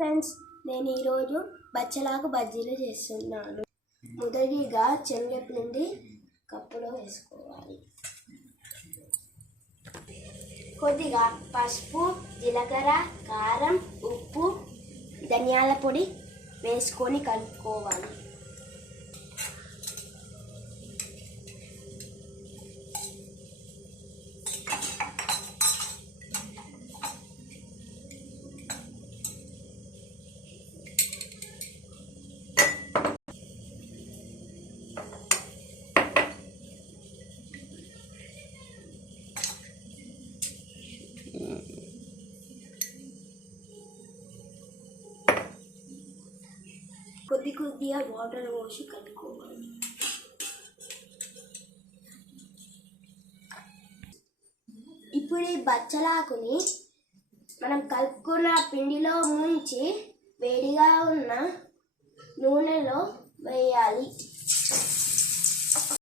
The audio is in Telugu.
ఫ్రెండ్స్, నేను ఈరోజు బచ్చలాకు బజ్జీలు చేస్తున్నాను. మొదటిగా శనగపిండి కప్పులో వేసుకోవాలి. కొద్దిగా పసుపు, జీలకర్ర, కారం, ఉప్పు, ధనియాల పొడి వేసుకొని కలుపుకోవాలి. కొద్దిగా వాటర్ పోసి కలుపుకోవాలి. ఇప్పుడు ఈ బచ్చలాకుని మనం కలుపుకున్న పిండిలో ముంచి వేడిగా ఉన్న నూనెలో వేయాలి.